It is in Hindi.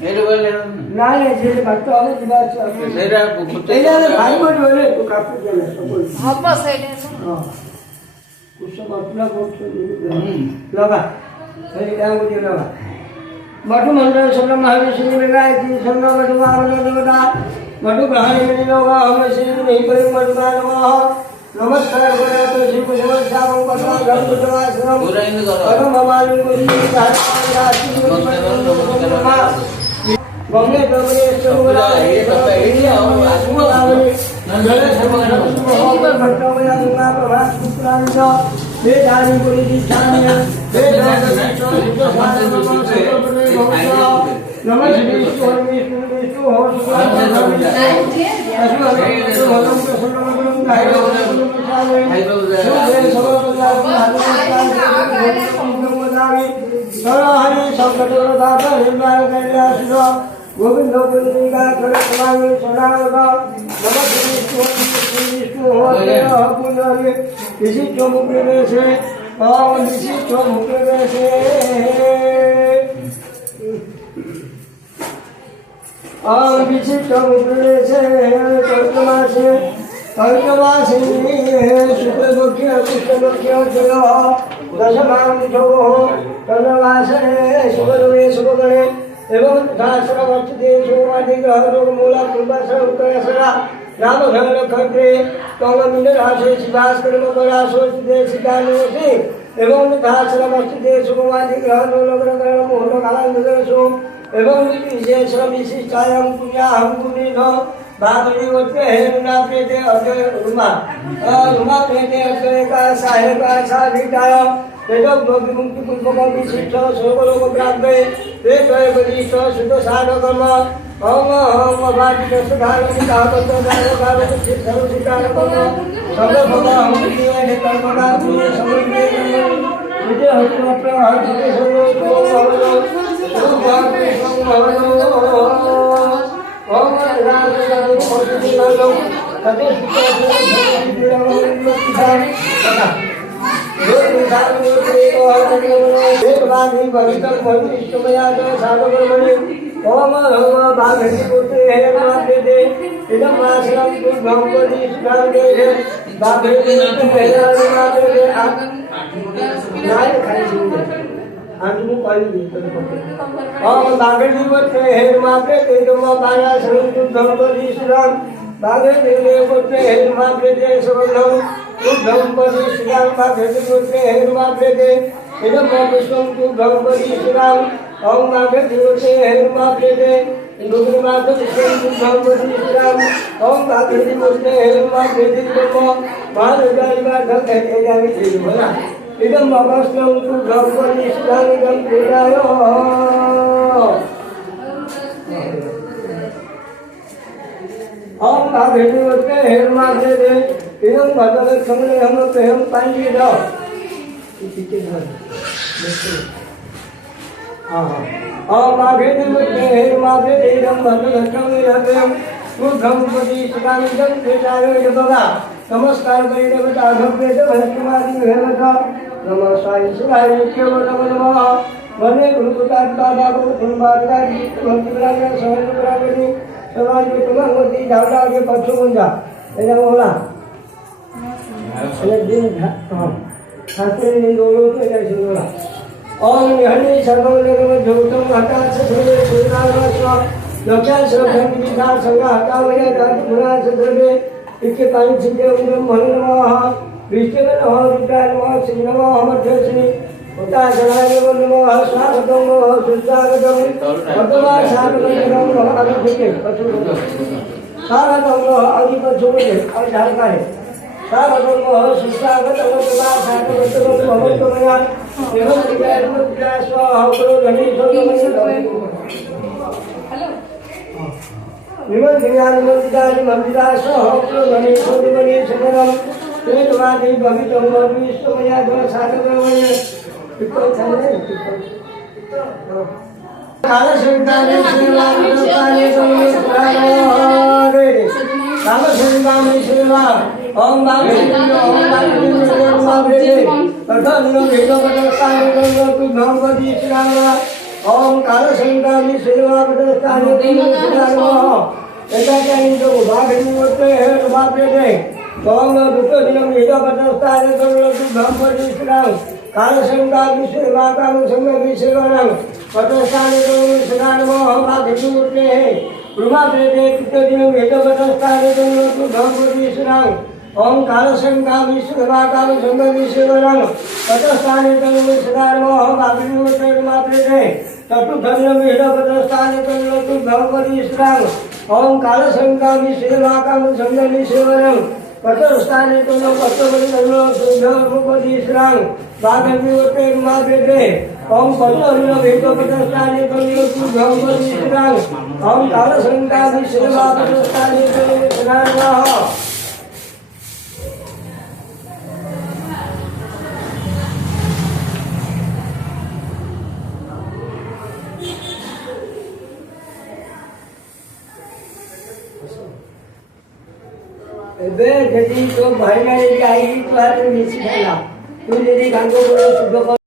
ଏଇଠି ଗଲେ ନାଇଁ ନାଇଁ ସେଠି ବାଟ ଆମେ ଯିବା ଆସିବା ସେଇଟା ଏଇଟା ଭାଇ ବୋଲି ଗଲେ ତୁ କାପୁ ଦେଲେ ସବୁ ହବ ସେଇଟା ହଁ କୁଶ କଟୁଲା କରୁଛନ୍ତି ଲଗା ସେଇଟା ଗୋଟେ ଲଗା मधु मंडल सर्व महावीर श्री विनायक जी सर्व मधु महावीर देवता मधु ग्रहण में लोगा हम श्री नहीं पर मधु का नमस्कार करो तो श्री कुशल श्याम पद्मा गम कुशवासनम परम हमारे गुरु गंगे प्रभुने सुगुरा ये सब एरिया और सुगुरावली नंदले सर्वगण भट्टवया दुर्गा प्रभात पुत्रांच वेदानि गुरु दीक्षान्य वेदानि नमः विष्णु विष्णु हो गोविंद पुलिका स्वामी सदावत नमः विष्णु विष्णु हो पुनरि विशिष्ट मुक्ति से ओम विशिष्ट मुक्ति से ओम विशिष्ट मुक्ति से कल्पमासे शुक्ल मुख्य कृष्ण मुख्य जयो दशमां जो कल्पमासे शुभवे शुभगणे एवं दासरा वचते सोमादि ग्रह रोग मूला कृपासरा उत्तरसरा राम घर खत्रे तंगमिन राशे शिवास कर्म करासो दे सिदानोसी एवं दासरा वचते सोमादि ग्रह रोग ग्रह मूल कालांग दशो एवं विशेष विशिष्टायं पुण्याहं पुण्यनो बादरी वचते हेरुना प्रेते अजय रुमा प्रेते अजय का साहेब का साधिताय तेजो भक्ति मुक्ति पुष्पक विशिष्ट सर्वलोक प्राप्त वेदय वरिष्ठ शुद्ध साधकर्म ओम ओम अभाजित सुधारक कावत दानकावत सर्व सिद्धार कर्म सर्व भगवान हम किए ने कर्मका पुण्य समृद्धि विजय हस्तवत्र हर्षित सर्व भवनो ओम राम राम भक्ति नालो तते देववाणी भवितक भविष्यमया च साधकर्मणि ओम ओम भागति पुत्रे हे माते इदं वासनं दुर्गं परिष्कार देहे भागति पुत्रे हे माते नाय खाई आजू पाली ओम भागति पुत्रे हे माते इदं वासनं दुर्गं परिष्कार भागति पुत्रे हे माते सुगंधं दुर्गं परिष्कार भागति पुत्रे हे माते इदं विश्वं दुर्गं परिष्कार ओम भागति पुत्रे हे माते दुर्गं माते विश्वं दुर्गं परिष्कार ओम भागति पुत्रे हे माते दुर्गं महादेवाय भागं हे जानि बोला इदं विश्वं दुर्गं परिष्कार इदं वेदाय ओम भागति पुत्रे हे माते इदं भगवत समले हम प्रेम पानी दो ओम भागति पुत्रे हे माते इदं भगवत समले हम दुर्गं परिष्कार इदं वेदाय यदा नमस्कार करिने बता भगवेद भक्तिमादि हेमता नमः साई शिवाय केव नमः वने गुरुदात दादा को तुमबारदा जी भक्ति राजा सहज करावनी समाज में तुमंगती जावड़ा के पक्षु मुंजा एना बोला एक दिन हां शास्त्र ने दोनों को ऐसे बोला ओम निहनि सर्वं निगम ज्योतम आकाश सर्वे सूर्यास्व लक्ष्य सर्वं विधा संगा हतावय दात गुणा सद्रवे इके काई छिके ओम नमः विष्णु नमः रुद्राय नमः श्री नमः अमरश्री उत्ताजनाय नमः स्वागतं सुस्वागतं भगवान् स्वागतं नमः आगच्छते स्वागतं अधिपचोदे अधारकाय स्वागतं सुस्वागतं भगवान् स्वागतं भवतमया एवं विद्या स्वाहा करो गणेश विमल ज्ञान मंदिरानि मंदिरासो होक्रो गणेश गणेश शरणं तेजवादी भवितं विश्वमया गुण साधकमय पिपल चले काल संताने सेवा विलोकाने संस्कारे काल संताने सेवा ओम बाबे कथा नो भेदो कथा काले गंगा तु भगवती श्रावण ओम काल संगामी सेवा पटस्थाने तो भागनी होते हैं बापरे दे ओम दुख दिनम हित पटस्थाने तो काल संगामी सेवा काल संगामी सेवा पटस्थाने तो विश्राम भागनी होते हैं प्रभाते दे दुख दिनम हित पटस्थाने तो विश्राम ओम काल संगामी सेवा काल संगामी सेवा पटस्थाने तो विश्राम भागनी होते हैं बापरे दे चतुर्धर्मस्थाने विश्राम ओम काल संगामी सेवा काल संगामी सेवनम पटस्थाने विश्राम भागवी होते माते ओम पटस्थाने विश्राम ओम काल संगामी सेवा पटस्थाने विश्राम तो भाई आई तो मिस तू यदि गांगो शुद्ध